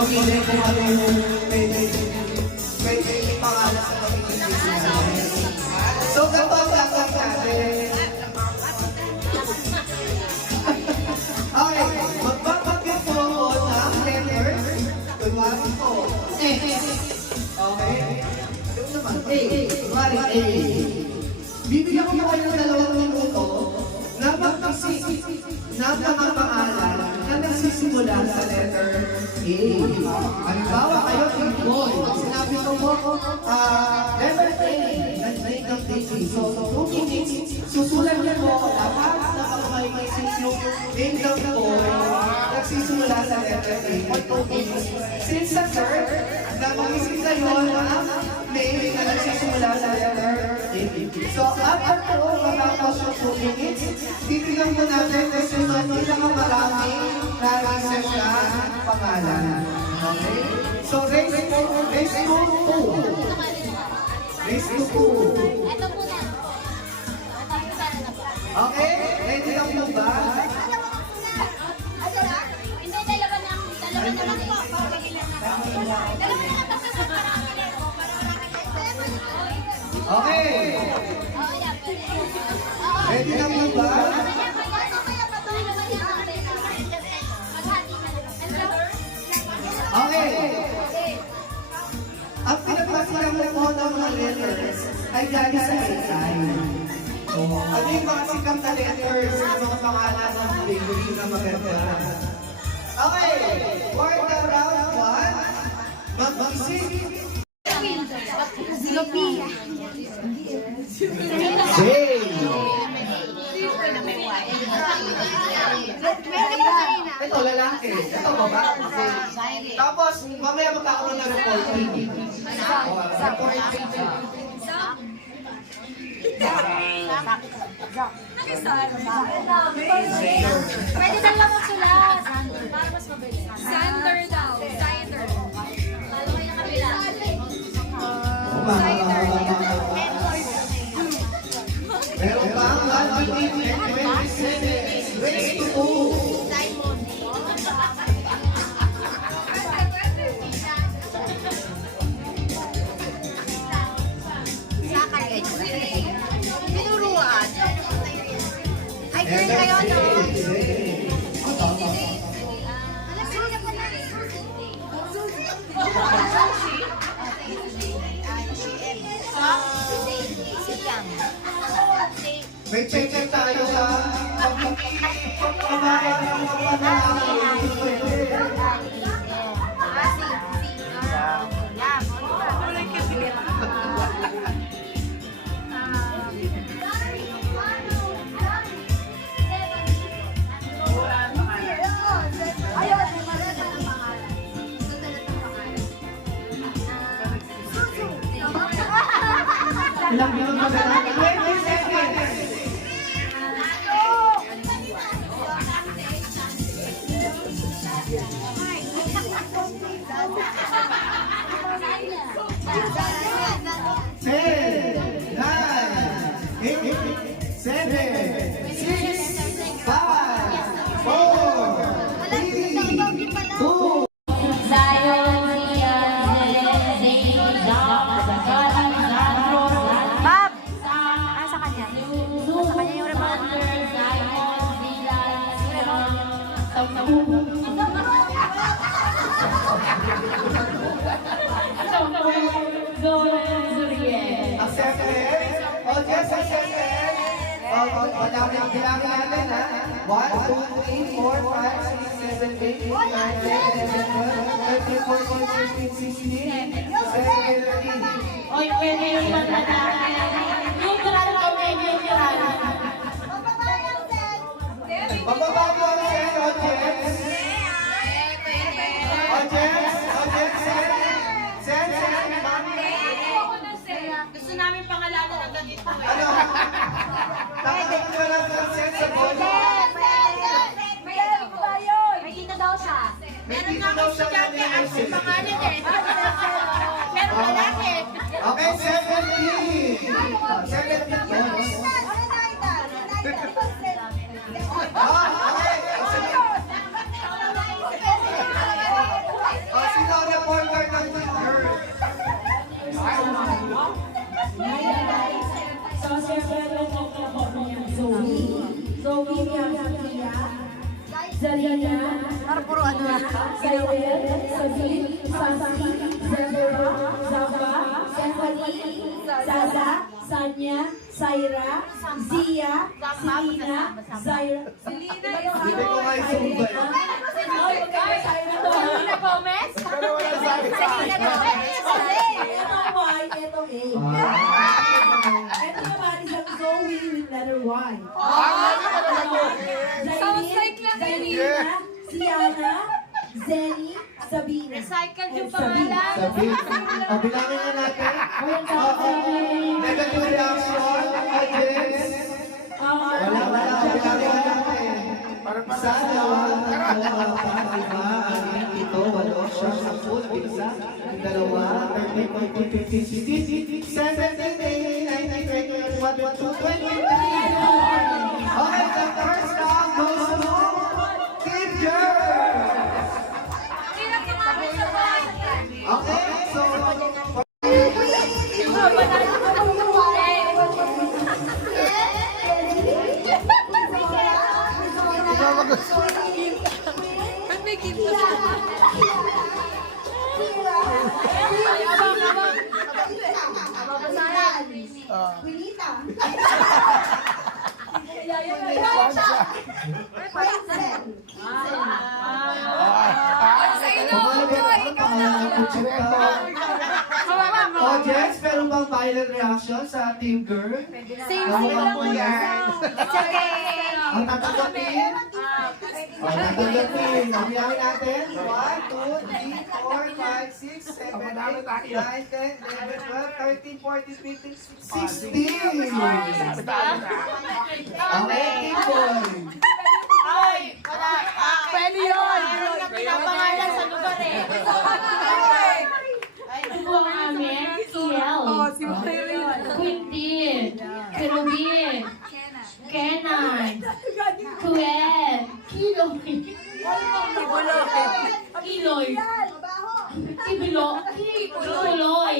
mamili kung ano yung pwede pangalan sa pamilya. So, kapag lang natin. Okay, magpapagyan po ako ng letters. Kunwari po. Okay? Yung naman, A. Kunwari, A. Bibigyan ko kayo ng 2 minuto na mag-isip ng mga pangalan na nagsisimula sa letter A. Halimbawa kayo, Team Boy. Sinabi ko po, letter A, nag-break ng dating. So, 2 minutes, susulat niyo po lahat na makamaisip yung name ng boy nagsisimula sa letter A for 2 minutes. Since sa third, na mag-isip kayo ng name na nagsisimula sa letter A. So, after po, matapos yung 2 minutes, titignan ko natin kung sino ang pinakamaraming na-research na pangalan. Okay? So, raise to 2. Raise to 2. Ito po na. Okay? Ready lang mo ba? Hindi, dalawa naman po. Dalawa naman po sa parang Okay. Ready lang mo ba? Okay. Ang pinagpasilang mo po ng mga letters ay galing sa AI. Ano yung mga sikap na letters sa mga pangalan ng baby na maganda? Okay. For the round 1, mag-isip. Silopia. Jay! Ito, lalaki. Ito, babae. Tapos, mamaya magkakaroon na reporting. Pwede na lang magsulat. Para mas mabilis. Sander daw. Sander. Lalo kayo kabila. Meron pa ang 1:27. Race to 2. Binuruan. Ay, girl kayo, no? May check tayo sa pagkakabayan ng mga panahon. Ilang minut na ba? 20 seconds! Ten, nine, eight, seven, six, five, four, three, two. Bob! Sa kanya. Sa kanya yung remote. Accepted. O, yes, accepted. O, bilangin natin, ha? 1, 2, 3, 4, 5, 6, 7, 8, 9, 10, 11, 12, 13, 14, 15, 16, 17, 18. Oy, pwede yung matanda. Neutral ka, pwede neutral. Bababa mo ang sen, audience. Audience, sen, Gusto namin pangalanan ng ganito eh. ano? Nakakot ka lang ng sen sa bono. May kita daw siya. Meron nga akong estudyante at si pangalan eh. Meron lalaki. Okay, 70. 70 points. Okay. Para puro ano na. Siren, Sabine, Sassy, Zendera, Zamba, Stephanie, Zaza, Sanya, Zaira, Zia, Selena, Zaira. Hindi ko kayo sumbay. Selena Gomez? Selena Gomez? Ito Y, ito A. Ito naman isang Zoe with letter Y. Sounds like lang yun. Zaina, Siana, Zenny, Sabina. Recycled yung and Sabina. pangalan. Sabi, bilangin na natin. Negative reaction, audience. Wala, bilangin na natin. Isa, dalawa, tatlo, apat, lima, anim, pito, walo, siyam, sampu, isa, dalawa, 30, 40, 50, 60, 70, 80, 90, 21, 22, 23. Okay, the first round goes to Team Girls. Sino tumawag sa bahay? Okay, so Ba't may ginto sa audience, meron bang violent reaction sa Team Girl? Same lang po yan. It's okay. Ang tatanggapin? Ang tatanggapin. Ang bilangin natin. 1, 2, 3, 4, 5, 6, 7, 8, 9, 10, 11, 12, 13, 14, 15, 16. Okay, Team Boy. Ay, wala. Pwede yun. Meron na pinapangalan sa lugar eh. Ito ang amin, Kiel, Quintin, Kerubin, Kenan, Kuen, Kiloy, Kiloy, Kibuloy,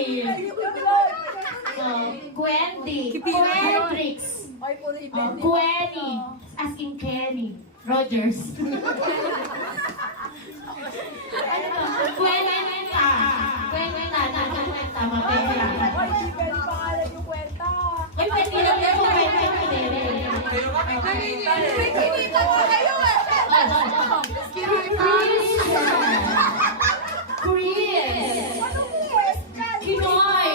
Gwendy, Matrix, Gwenny, asking Kenny, Rogers. Tama, pwede. Ay, pwede lang yan kung Hindi pa po kayo eh. Chris! Kinoy!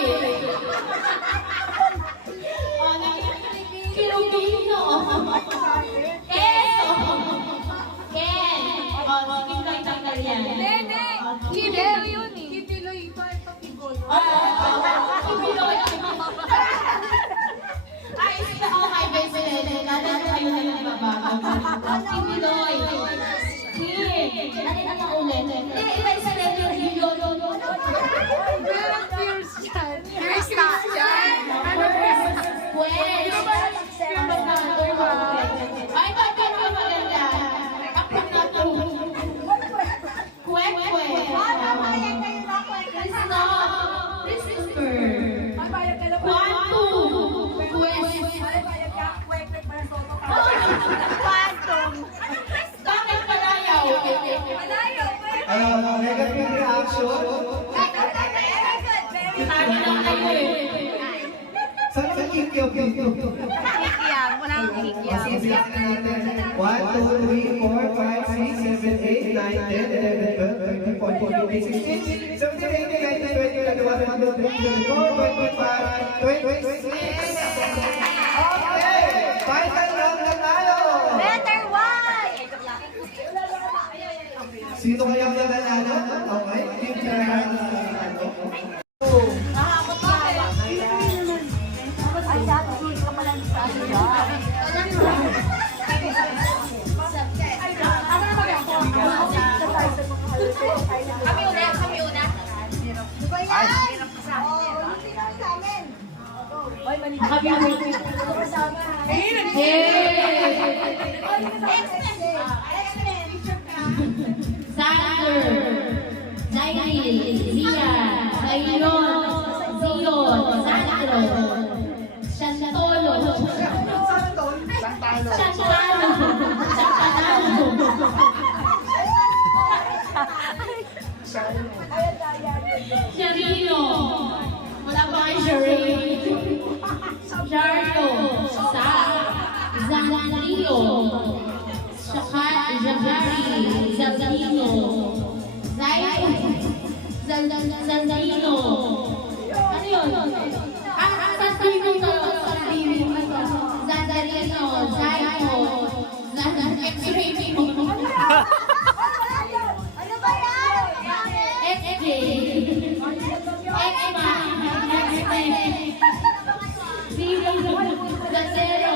Kirubino! Ken! Ken! Sige lang tanggal yan. Nene, Kibilo yun eh. Kibilo yun. Kibiloy! Ay, sila ako kay Best Friend. Natin kayo na yung babago. Kibiloy! Kim! Ano ulit? Hindi, iba-isa na yung lolo. Fierce yan. Fierce yan. Ano fierce? Wes! Ay, ba't ka maganda? Akpak na to. Kwek. Kristo! Christopher! Kwanto! Wes! Bakit palayaw? Negative reaction. Sabi lang kayo eh. Saan sa Kikyo? Kikiam. Wala kang kikiam. Sige, bilangin natin. 1, 2, 3, 4, 5, 6, 7, 8, 9, 10, 11, 12, 13, 14, 15, 16, 17, 18, 19, 20, 21, 22, 23, 24, 25, 26. Okay! Final round na tayo! Better why? Sino kaya ang nanalo? Okay, Team Gerard. Ay, dati hindi ka pala sa Kami una. Sander, Zairi, Zia, Zairon, Zion, Sandro, Shantolo, Shantalo, Sharino. Wala pa kay Sharino. Jarno. Zanlio. Jabari. Zaldino. Zaldino. Ano yun? Zaldino to. Zandarino. Zaino. X-ray. Ano ba yan? XJ. Exma. Zero. Zero.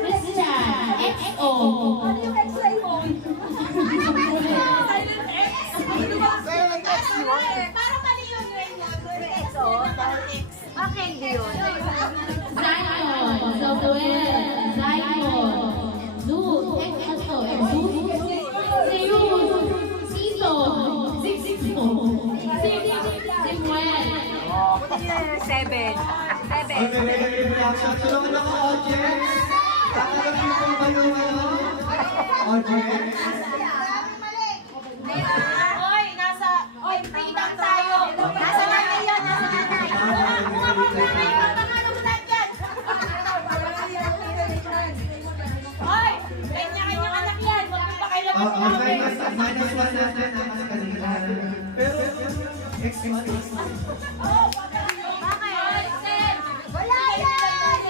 Christian. XO. Ano yung X-ray mo? Silent X? Ano ba? Silent X yun. Parang mali yun yun. X, oh. Bakit hindi yun? Zion. Zoel. Zion. Luz. XO. Zeus. Sito. Zixo. Simuel. Seven. Ay, may negative reaction. Tulungan ako, audience. Tatanggapin ko ba yung audience? Oy, nasa... Oy, pinang tayo. Nasa nanay yan, nasa nanay. Mga pangalan mo lahat yan. Oy, kanya-kanyang anak yan. Huwag mo pa kayo Okay, sinabi. minus one natin. Kasi kanina. Pero, next month. Wala yan!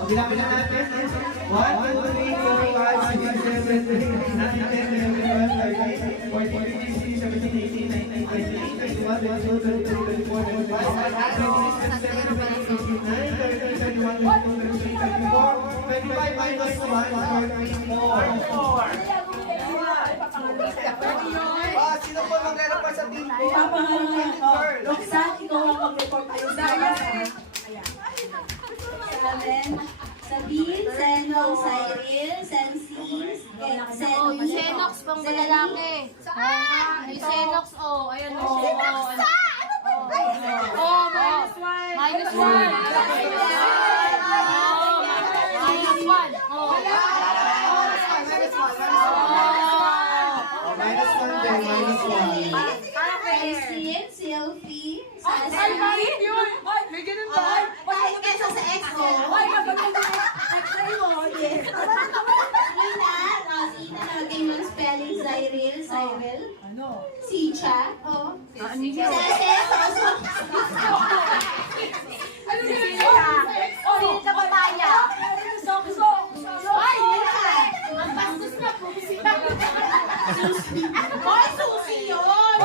O, bilangin na natin. 1, 2, 3, 4, 5, 6, 7, 8, 9, 10, 11, 12, 13, 14, 15, 16, 17, 18, 19, 20, 21, 22, 23, 24, 25, 26, 27, 28, 29, 30, 31, 32, 33, 34, 25 minus 1, 34. Sino po magre-report sa team ko? Roxanne, ikaw ang mag-report tayo sa Sabine, Senong, Cyril, Sensis, Oh, yung Xenox pang lalaki. Saan? Yung Xenox, oh. Ayan, oh. Xenox sa? Ano ba? Oh, minus one. Minus one. Minus one. Oh. Minus 1 din, minus 1. Christine, Sylvie, Ay, bakit yun? Ay, may ganun ba? Ay, kesa sa ex ko. Ay, kapag X-ray mo, yes. Rina, Rosina, naging ng spelling, Cyril. Ano? Sicha, oh. Ano yun? Sese, Soso. Ano yun? Oh, hindi ka papaya. Ay, Ang bastos na po. Hoy, Susi yun!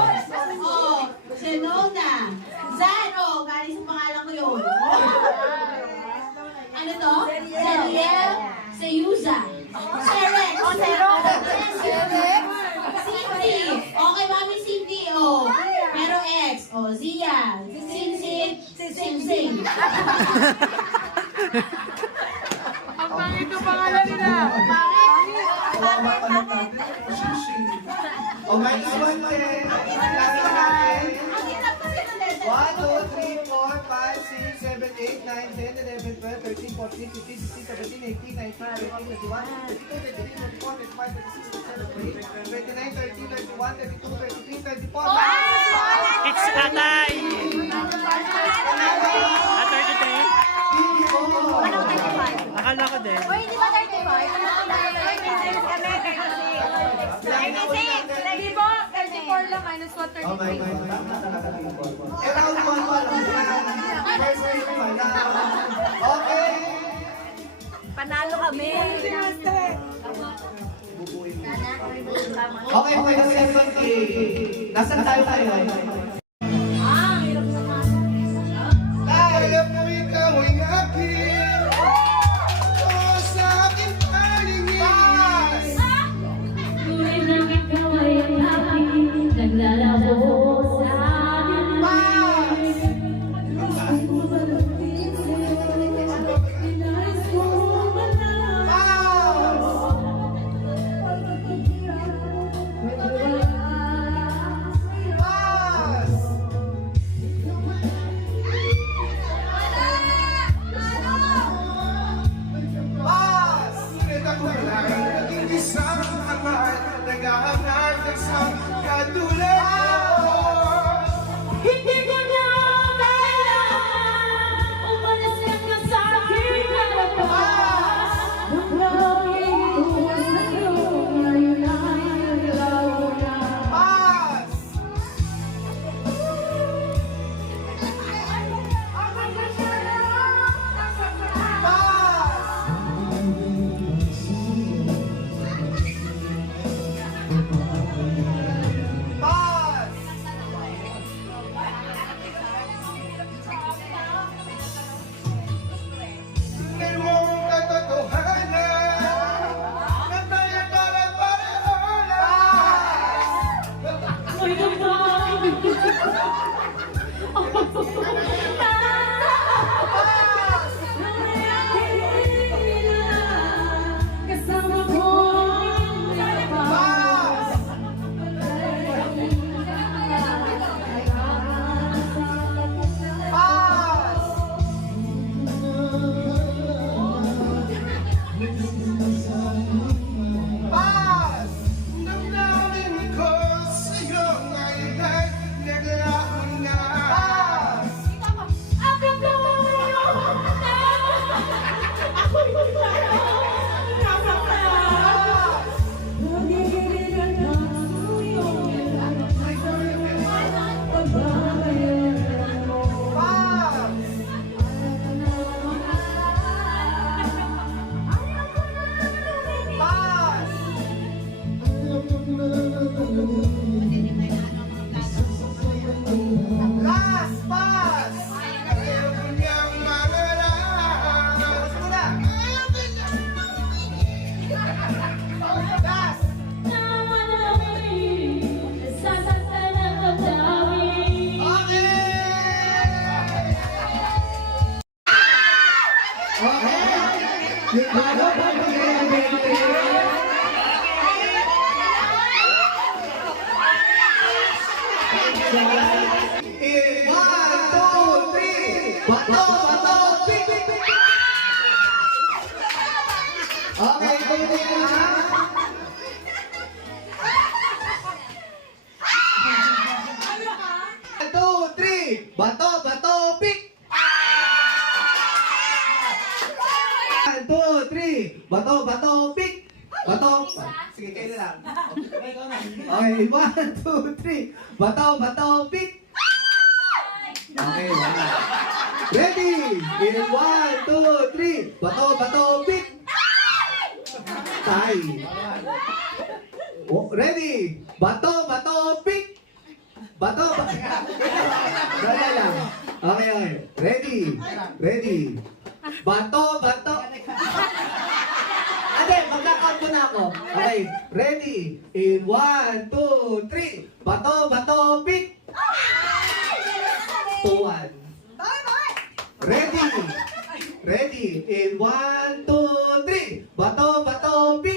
Oh, Senona. Zano, galing sa pangalan ko yun. Ano to? Zeriel. Seyuza. Seren. Oh, Seron. Cindy. Okay, Mami Cindy. Oh. Pero X. Oh, Zia. Sinsin. Sinsing. ang pangit yung pangalan nila. O, minus 1 din. Bilangin natin. 1, 2, 3, 4, 5, 6, 7, 8, 9, 10, 11, 12, 13, 14, 15, 16, 17, 18, 19, 20, 21, 22, 23, 24, 25, 26, 27, 28, 29, 30, 31, 32, 33, 34. It's Atay! Ah, 33? Anong 35? Akala ko din. Uy, hindi ba 35? 36 kami, 36. 36! Di ba? 34 lang, minus 1, 33. Okay, round 1 pa lang. First game pa lang. Okay. Panalo kami. Okay, okay, the second game. Nasaan tayo? Kaya mo ikaw ay akin. O sa akin palingin. Ngunit nang ikaw ay ang aking naglalaro sa akin. Ngunit ako lang naghahanap ng isang katulad mo. Hindi ko na kailangan umalis ka na sa aking harapan. Ang lagi ko sa'yo ngayon ay naglaho na. Pass! Pass! Tingnan mo ang katotohanan na tayo para-pareho lang. May damdamin. Kasama ko ang lapas. Pass! Damdamin ko sa'yo ngayon ay naglaho na. Pass! Pass! Pass! Last pass! Ayaw ko niyang malalaman. Gusto ko na. Last! Okay. Yung bago pa In 1, 2, 3. Bato, pick, pick, pick. Okay, tuloy na. 1, 2, 3. Bato, pick. 1, 2, 3. Bato, pick. Bato. Sige, kayo na lang. Okay, 1, 2, 3. Bato, pick. Okay, wala. Ready? In 1, 2, 3. Bato, pick. Tay. Oh, ready? Bato, pick. Bato. Dala lang. Okay. Ready. Bato. Ate, magka-count ko na ako. Okay, ready? In 1, 2, 3. Bato, pick. 2, 1. Ready? In 1, 2, 3. Bato, pick.